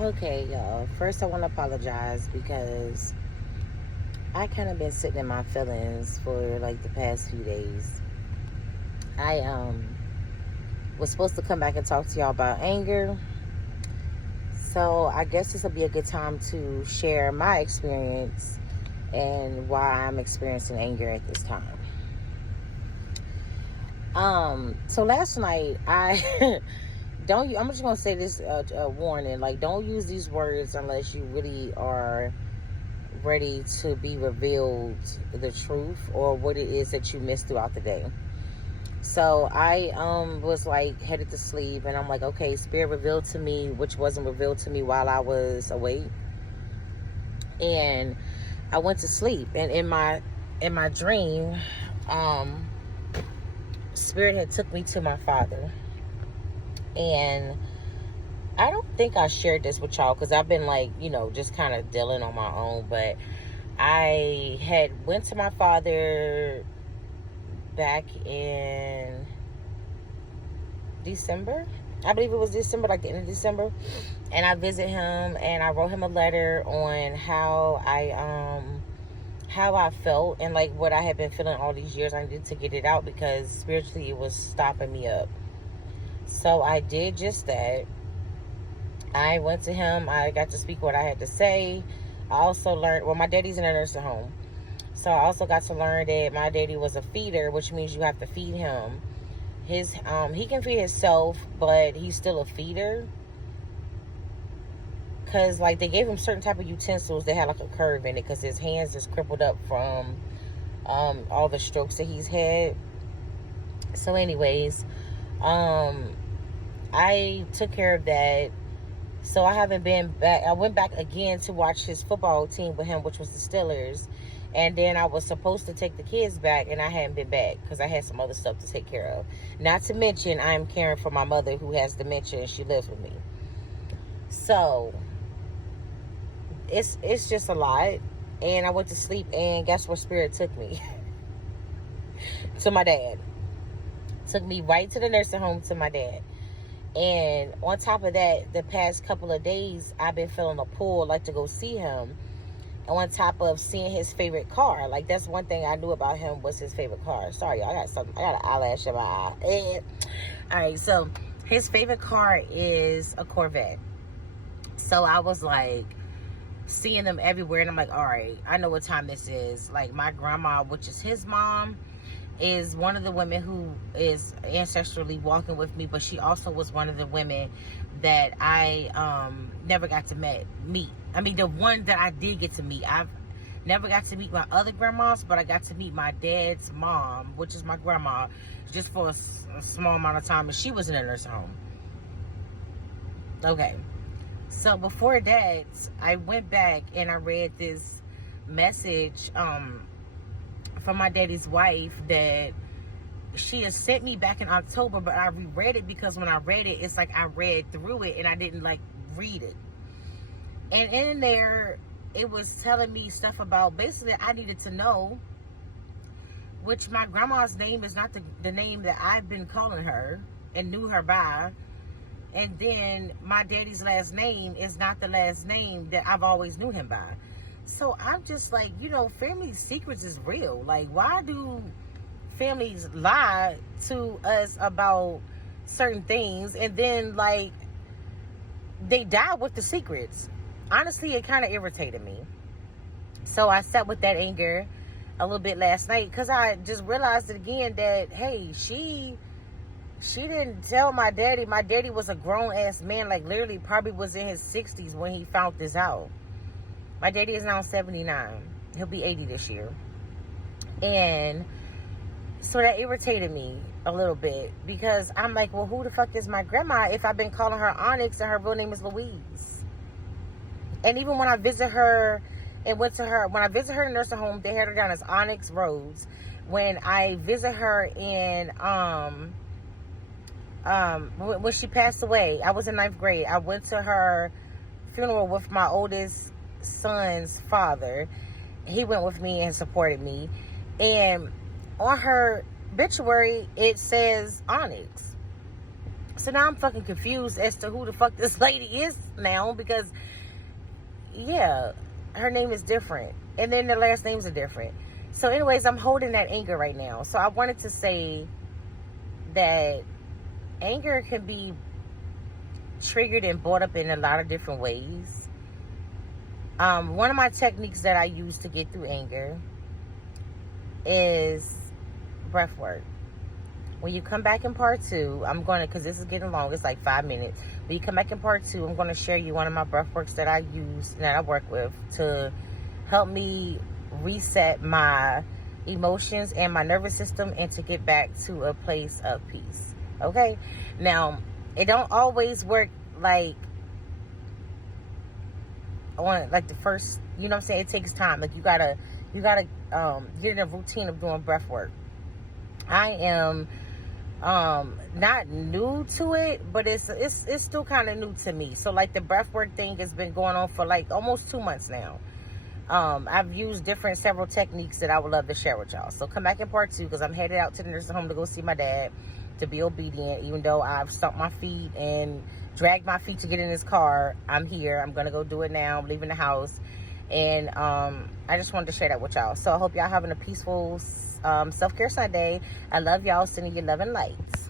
Okay, y'all. First, I want to apologize because I kind of been sitting in my feelings for like the past few days. I was supposed to come back and talk to y'all about anger, so I guess this will be a good time to share my experience and why I'm experiencing anger at this time. So last night I don't. I'm just gonna say this warning: like, don't use these words unless you really are ready to be revealed the truth or what it is that you missed throughout the day. So I was like headed to sleep, and I'm like, okay, spirit revealed to me which wasn't revealed to me while I was awake. And I went to sleep, and in my dream, um spirit had took me to my father. And I don't think I shared this with y'all because I've been like, just kind of dealing on my own. But I had went to my father back in December. I believe it was December, like the end of December. And I visit him, and I wrote him a letter on how I felt, and like what I had been feeling all these years. I needed to get it out because spiritually it was stopping me up. So I did just that. I went to him. I got to speak what I had to say. I also learned, well, my daddy's in a nursing home. So I also got to learn that my daddy was a feeder, which means you have to feed him. He can feed himself, but he's still a feeder. Because, like, they gave him certain type of utensils that had, like, a curve in it because his hands is crippled up from all the strokes that he's had. So, anyways, I took care of that. So I haven't been back. I went back again to watch his football team with him, which was the Steelers. And then I was supposed to take the kids back, and I hadn't been back because I had some other stuff to take care of. Not to mention, I'm caring for my mother who has dementia, and she lives with me. So it's just a lot. And I went to sleep, and guess where spirit took me? To my dad. Took me right to the nursing home to my dad. And on top of that, the past couple of days, I've been feeling a pull, like, to go see him. And on top of seeing his favorite car, like, that's one thing I knew about him was his favorite car. Sorry, y'all, I got an eyelash in my eye. All right, so his favorite car is a Corvette. So I was like seeing them everywhere, and I'm like, all right, I know what time this is. Like, my grandma, which is his mom, is one of the women who is ancestrally walking with me, but she also was one of the women that I never got to meet. I mean, the one that I did get to meet. I've never got to meet my other grandmas, but I got to meet my dad's mom, which is my grandma, just for a small amount of time, and she was in a nursing home. Okay. So before that, I went back and I read this message from my daddy's wife that she has sent me back in October, but I reread it because when I read it, it's like I read through it and I didn't like read it. And in there, it was telling me stuff about basically I needed to know, which my grandma's name is not the name that I've been calling her and knew her by. And then my daddy's last name is not the last name that I've always knew him by. So I'm just like, family secrets is real. Like, why do families lie to us about certain things and then, like, they die with the secrets? Honestly, it kind of irritated me. So I sat with that anger a little bit last night because I just realized it again that, hey, she didn't tell my daddy. My daddy was a grown-ass man, like, literally probably was in his 60s when he found this out. My daddy is now 79. He'll be 80 this year. And so that irritated me a little bit because I'm like, well, who the fuck is my grandma if I've been calling her Onyx and her real name is Louise? And even when I visit her and when I visit her in the nursing home, they had her down as Onyx Rhodes. When I visit her in, when she passed away, I was in 9th grade. I went to her funeral with my oldest son's father. He went with me and supported me. And on her obituary, it says Onyx. So now I'm fucking confused as to who the fuck this lady is now, because yeah, her name is different, and then the last names are different. So anyways, I'm holding that anger right now. So I wanted to say that anger can be triggered and brought up in a lot of different ways. One of my techniques that I use to get through anger is breath work. When you come back in part 2, I'm going to, because this is getting long, it's like 5 minutes. When you come back in part 2, I'm going to share you one of my breath works that I use, that I work with, to help me reset my emotions and my nervous system, and to get back to a place of peace. Okay? Now, it don't always work like on like the first, you know what I'm saying? It takes time. Like you gotta get in a routine of doing breath work. I am not new to it, but it's still kind of new to me. So like the breath work thing has been going on for like almost 2 months now. I've used several techniques that I would love to share with y'all. So come back in part 2, because I'm headed out to the nursing home to go see my dad, to be obedient. Even though I've stomped my feet and dragged my feet to get in his car, I'm here. I'm gonna go do it now. I'm leaving the house, and I just wanted to share that with y'all. So I hope y'all having a peaceful self-care Sunday. I love y'all. Sending you love and lights.